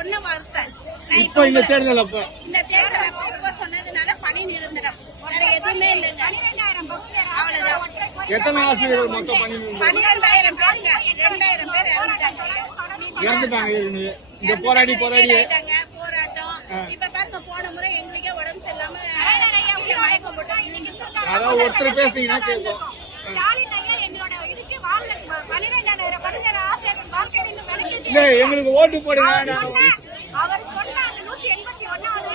சொன்ன வார்த்தை இப்போ இந்த தேர்தல் அப்ப? இந்த தேர்தல் அப்ப இப்ப சொன்னதுனால பணி நிரந்தரம். வேற எதுவுமே இல்லைங்க. அவ்வளவுதான். எத்தனை ஆசிரியர்கள் மொத்தம் பண்ணி பன்னிரெண்டாயிரம் பேருங்க. ரெண்டாயிரம் பேர் இறந்துட்டாங்க. போராடி போராடி ஆயிட்டாங்க, போராட்டம். இப்ப பாருங்க போன முறை எங்களுக்கே உடம்பு சரியில்லாம இங்க மயக்கம் போட்டு இன்னைக்கு யாராவது ஒருத்தர் பேசுனீங்கன்னா கேட்கும். வாழ்ல பன்னிரெண்டாயிரம் ஆசிரியர்கள் இல்ல எங்களுக்கு ஓட்டு போடுங்க. அவர் நாங்க- சொன்ன அவர் சொன்ன அந்த நூத்தி எண்பத்தி ஒன்னாவது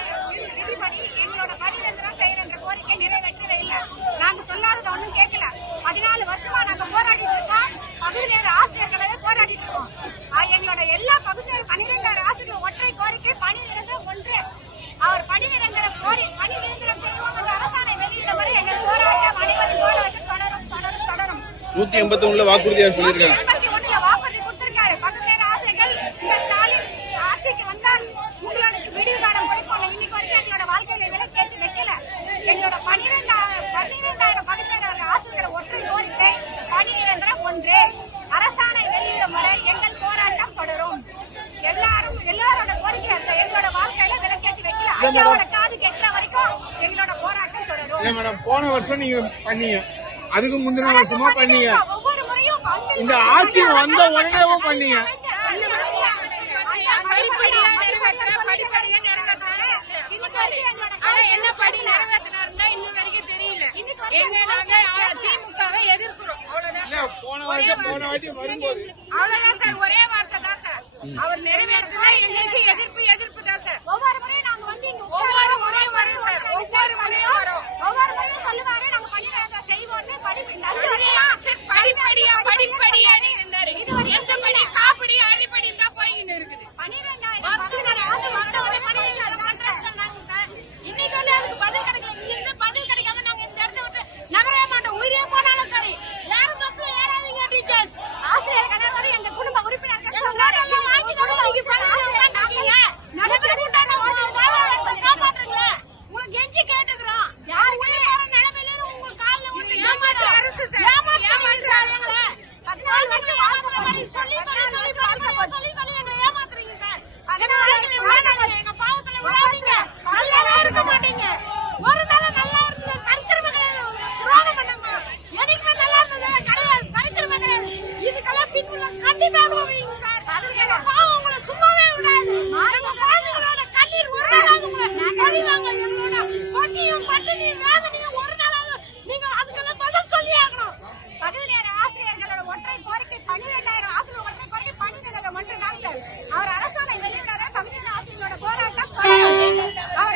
விதிப்படி எங்களோட பணிநிரந்தரம் செய்யற கோரிக்கை நிறைவேற்றவே இல்லை. நாங்க சொல்லாதது ஒண்ணும் கேட்கல. பதினாலு வருஷமா நாங்க போராடிட்டு இருக்கோம். பகுதி நேர ஆசிரியர்களவே போராடிட்டு இருக்கோம். எங்களோட எல்லா பகுதி நேர பன்னிரெண்டாயிரம் ஆசிரியர் ஒற்றை கோரிக்கை பணி நிரந்தரம் ஒன்று. அவர் பணி நிரந்தரம் கோரி பணி நிரந்தரம் செய்வோம் அரசாணை வெளியிட வரை எங்கள் போராட்டம் அனைவரும் போராட்டம் தொடரும் தொடரும் தொடரும். நூத்தி எண்பத்தி ஒண்ணுல வாக்குறுதியா சொல்லியிருக்காங்க எண்பத்தி ஒண்ணுல வாக்குறுதி கொடுத்திருக்காரு பக்கத்து நேர ஆசைகள் இந்த ஸ்டாலின் ஆட்சிக்கு வந்தால் உங்களுக்கு விடிவு காலம் கொடுப்போம் இன்னைக்கு வரைக்கும் எங்களோட வாழ்க்கையில விலக்கேற்றி வைக்கல எங்களோட பன்னிரெண்டாயிரம் பன்னிரெண்டாயிரம் பகுதியினர் ஆசிரியர் ஒற்றை கோரிக்கை பணி நிரந்தரம் ஒன்று அரசாணை வெளியிடும் வரை எங்கள் போராட்டம் தொடரும் எல்லாரும் எல்லாரோட கோரிக்கை அந்த எங்களோட வாழ்க்கையில விலக்கேற்றி வைக்கல ஐயாவோட காது கெட்ட வரைக்கும் எங்களோட போராட்டம் தொடரும் இல்ல மேடம் போன வருஷம் நீங்க பண்ணீங்க. அதுக்கு முந்தின வருஷமா பண்ணீங்க. ஒவ்வொரு முறையும் வந்து- இந்த ஆட்சி வந்த உடனேவும் பண்ணீங்க. ஆனா என்ன படி நிறைவேற்றினாருந்தா இன்னும் வரைக்கும் தெரியல. எங்க நாங்க திமுகவை எதிர்க்கிறோம். அவ்வளவுதான் இல்ல போன வருஷம் போன வாட்டி வரும்போது. அவ்வளவுதான் சார். ஒரே வார்த்தை தான் சார். அவர் நிறைவேற்றினா எங்களுக்கு எதிர்ப்பு எதிர்ப்பு தான் சார். manera